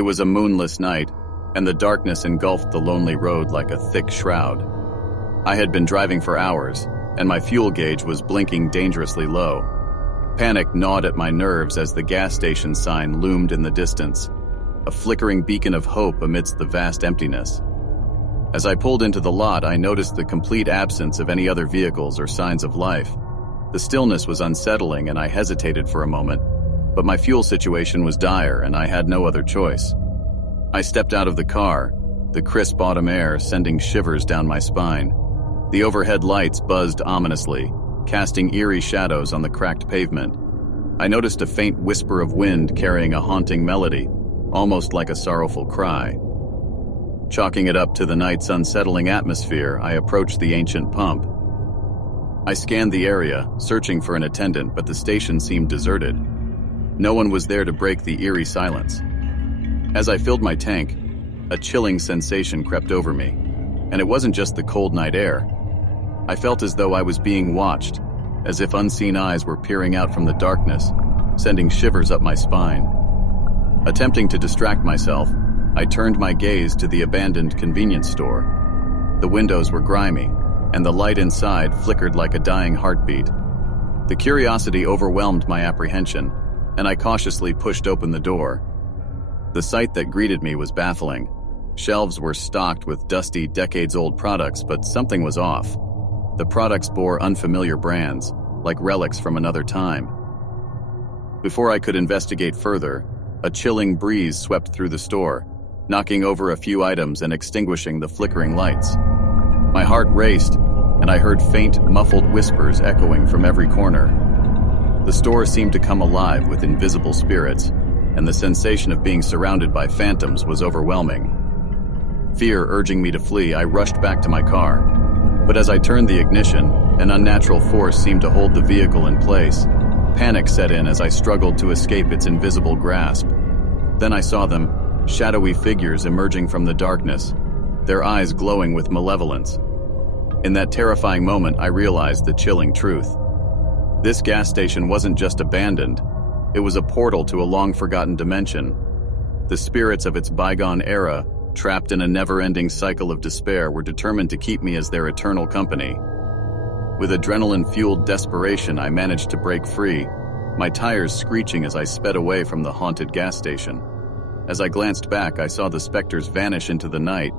It was a moonless night, and the darkness engulfed the lonely road like a thick shroud. I had been driving for hours, and my fuel gauge was blinking dangerously low. Panic gnawed at my nerves as the gas station sign loomed in the distance, a flickering beacon of hope amidst the vast emptiness. As I pulled into the lot, I noticed the complete absence of any other vehicles or signs of life. The stillness was unsettling, and I hesitated for a moment, but my fuel situation was dire, and I had no other choice. I stepped out of the car, the crisp autumn air sending shivers down my spine. The overhead lights buzzed ominously, casting eerie shadows on the cracked pavement. I noticed a faint whisper of wind carrying a haunting melody, almost like a sorrowful cry. Chalking it up to the night's unsettling atmosphere, I approached the ancient pump. I scanned the area, searching for an attendant, but the station seemed deserted. No one was there to break the eerie silence. As I filled my tank, a chilling sensation crept over me, and it wasn't just the cold night air. I felt as though I was being watched, as if unseen eyes were peering out from the darkness, sending shivers up my spine. Attempting to distract myself, I turned my gaze to the abandoned convenience store. The windows were grimy, and the light inside flickered like a dying heartbeat. The curiosity overwhelmed my apprehension, and I cautiously pushed open the door. The sight that greeted me was baffling. Shelves were stocked with dusty, decades-old products, but something was off. The products bore unfamiliar brands, like relics from another time. Before I could investigate further, a chilling breeze swept through the store, knocking over a few items and extinguishing the flickering lights. My heart raced, and I heard faint, muffled whispers echoing from every corner. The store seemed to come alive with invisible spirits, and the sensation of being surrounded by phantoms was overwhelming. Fear urging me to flee, I rushed back to my car. But as I turned the ignition, an unnatural force seemed to hold the vehicle in place. Panic set in as I struggled to escape its invisible grasp. Then I saw them, shadowy figures emerging from the darkness, their eyes glowing with malevolence. In that terrifying moment, I realized the chilling truth. This gas station wasn't just abandoned, it was a portal to a long-forgotten dimension. The spirits of its bygone era, trapped in a never-ending cycle of despair, were determined to keep me as their eternal company. With adrenaline-fueled desperation, I managed to break free, my tires screeching as I sped away from the haunted gas station. As I glanced back, I saw the specters vanish into the night,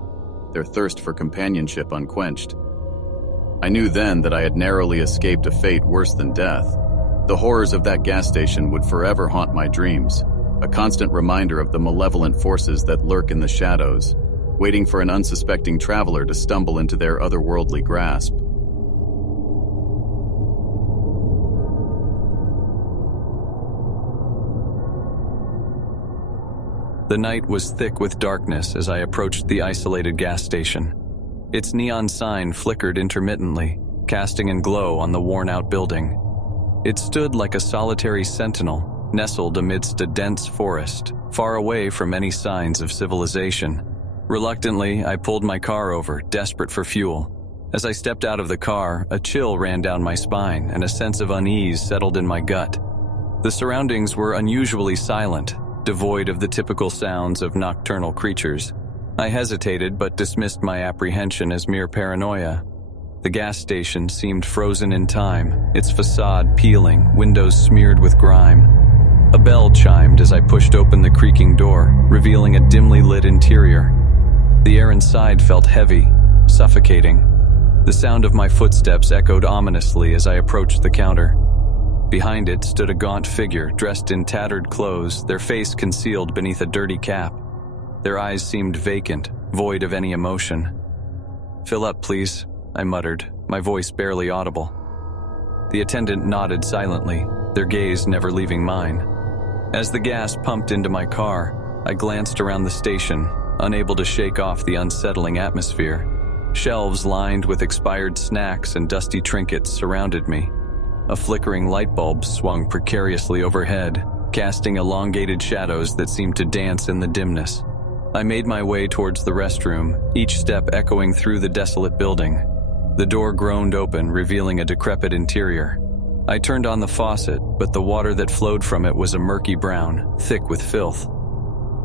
their thirst for companionship unquenched. I knew then that I had narrowly escaped a fate worse than death. The horrors of that gas station would forever haunt my dreams, a constant reminder of the malevolent forces that lurk in the shadows, waiting for an unsuspecting traveler to stumble into their otherworldly grasp. The night was thick with darkness as I approached the isolated gas station. Its neon sign flickered intermittently, casting a glow on the worn-out building. It stood like a solitary sentinel, nestled amidst a dense forest, far away from any signs of civilization. Reluctantly, I pulled my car over, desperate for fuel. As I stepped out of the car, a chill ran down my spine and a sense of unease settled in my gut. The surroundings were unusually silent, devoid of the typical sounds of nocturnal creatures. I hesitated but dismissed my apprehension as mere paranoia. The gas station seemed frozen in time, its facade peeling, windows smeared with grime. A bell chimed as I pushed open the creaking door, revealing a dimly lit interior. The air inside felt heavy, suffocating. The sound of my footsteps echoed ominously as I approached the counter. Behind it stood a gaunt figure dressed in tattered clothes, their face concealed beneath a dirty cap. Their eyes seemed vacant, void of any emotion. "Fill up, please," I muttered, my voice barely audible. The attendant nodded silently, their gaze never leaving mine. As the gas pumped into my car, I glanced around the station, unable to shake off the unsettling atmosphere. Shelves lined with expired snacks and dusty trinkets surrounded me. A flickering light bulb swung precariously overhead, casting elongated shadows that seemed to dance in the dimness. I made my way towards the restroom, each step echoing through the desolate building. The door groaned open, revealing a decrepit interior. I turned on the faucet, but the water that flowed from it was a murky brown, thick with filth.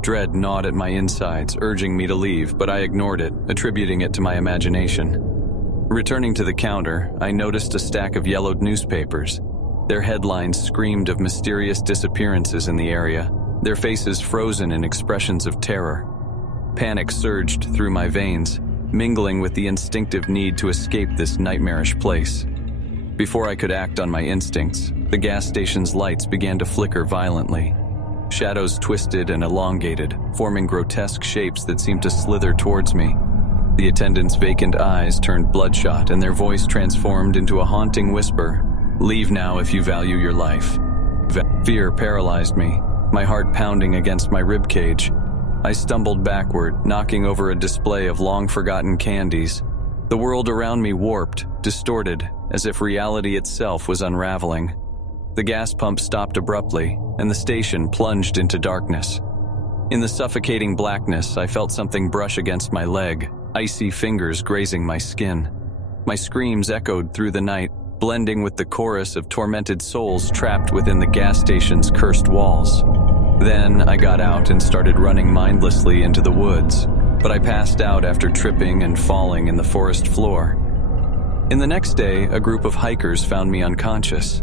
dread gnawed at my insides, urging me to leave, but I ignored it, attributing it to my imagination. Returning to the counter, I noticed a stack of yellowed newspapers. Their headlines screamed of mysterious disappearances in the area, their faces frozen in expressions of terror. Panic surged through my veins, mingling with the instinctive need to escape this nightmarish place. Before I could act on my instincts, the gas station's lights began to flicker violently. Shadows twisted and elongated, forming grotesque shapes that seemed to slither towards me. The attendants' vacant eyes turned bloodshot, and their voice transformed into a haunting whisper. "Leave now if you value your life." Fear paralyzed me, my heart pounding against my ribcage. I stumbled backward, knocking over a display of long-forgotten candies. The world around me warped, distorted, as if reality itself was unraveling. The gas pump stopped abruptly, and the station plunged into darkness. In the suffocating blackness, I felt something brush against my leg, icy fingers grazing my skin. My screams echoed through the night, blending with the chorus of tormented souls trapped within the gas station's cursed walls. Then I got out and started running mindlessly into the woods, but I passed out after tripping and falling in the forest floor. In the next day, a group of hikers found me unconscious.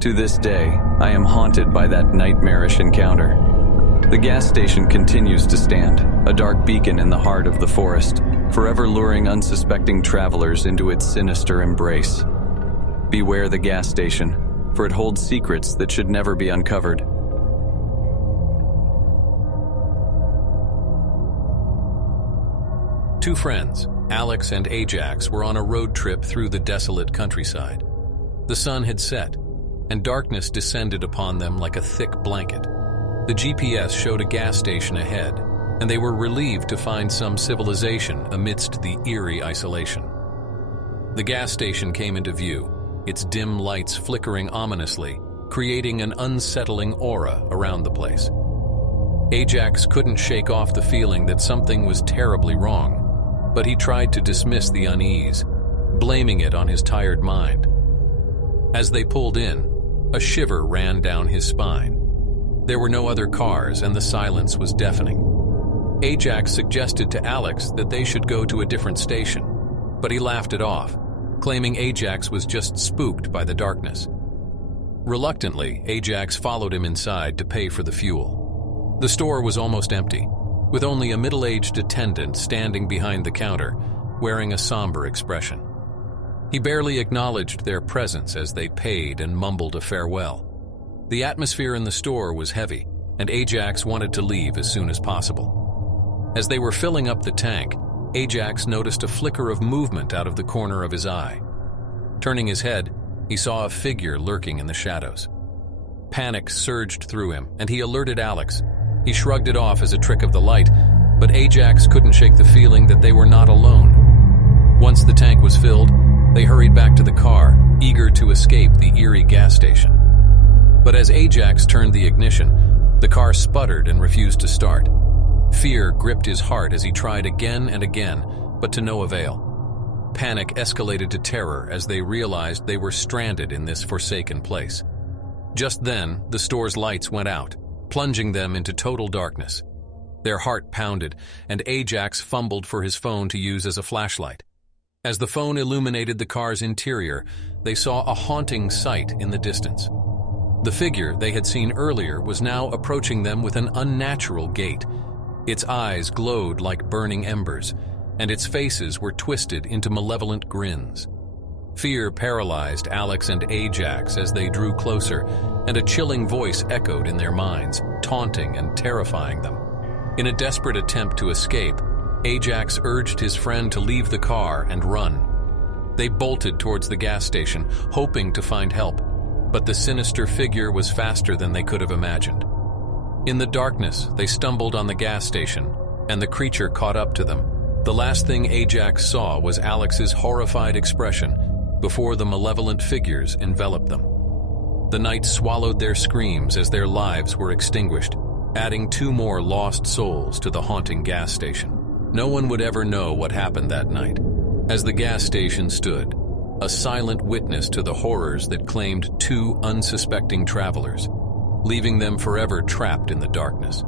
To this day, I am haunted by that nightmarish encounter. The gas station continues to stand, a dark beacon in the heart of the forest, forever luring unsuspecting travelers into its sinister embrace. Beware the gas station, for it holds secrets that should never be uncovered. Two friends, Alex and Ajax, were on a road trip through the desolate countryside. The sun had set, and darkness descended upon them like a thick blanket. The GPS showed a gas station ahead, and they were relieved to find some civilization amidst the eerie isolation. The gas station came into view, its dim lights flickering ominously, creating an unsettling aura around the place. Ajax couldn't shake off the feeling that something was terribly wrong, but he tried to dismiss the unease, blaming it on his tired mind. As they pulled in, a shiver ran down his spine. There were no other cars, and the silence was deafening. Ajax suggested to Alex that they should go to a different station, but he laughed it off, claiming Ajax was just spooked by the darkness. Reluctantly, Ajax followed him inside to pay for the fuel. The store was almost empty, with only a middle-aged attendant standing behind the counter, wearing a somber expression. He barely acknowledged their presence as they paid and mumbled a farewell. The atmosphere in the store was heavy, and Ajax wanted to leave as soon as possible. As they were filling up the tank, Ajax noticed a flicker of movement out of the corner of his eye. Turning his head, he saw a figure lurking in the shadows. Panic surged through him, and he alerted Alex. He shrugged it off as a trick of the light, but Ajax couldn't shake the feeling that they were not alone. Once the tank was filled, they hurried back to the car, eager to escape the eerie gas station. But as Ajax turned the ignition, the car sputtered and refused to start. Fear gripped his heart as he tried again and again, but to no avail. Panic escalated to terror as they realized they were stranded in this forsaken place. Just then, the store's lights went out, plunging them into total darkness. Their heart pounded, and Ajax fumbled for his phone to use as a flashlight. As the phone illuminated the car's interior, they saw a haunting sight in the distance. The figure they had seen earlier was now approaching them with an unnatural gait. Its eyes glowed like burning embers, and its faces were twisted into malevolent grins. Fear paralyzed Alex and Ajax as they drew closer, and a chilling voice echoed in their minds, taunting and terrifying them. In a desperate attempt to escape, Ajax urged his friend to leave the car and run. They bolted towards the gas station, hoping to find help, but the sinister figure was faster than they could have imagined. In the darkness, they stumbled on the gas station, and the creature caught up to them. The last thing Ajax saw was Alex's horrified expression before the malevolent figures enveloped them. The night swallowed their screams as their lives were extinguished, adding 2 more lost souls to the haunting gas station. No one would ever know what happened that night, as the gas station stood, a silent witness to the horrors that claimed 2 unsuspecting travelers, leaving them forever trapped in the darkness.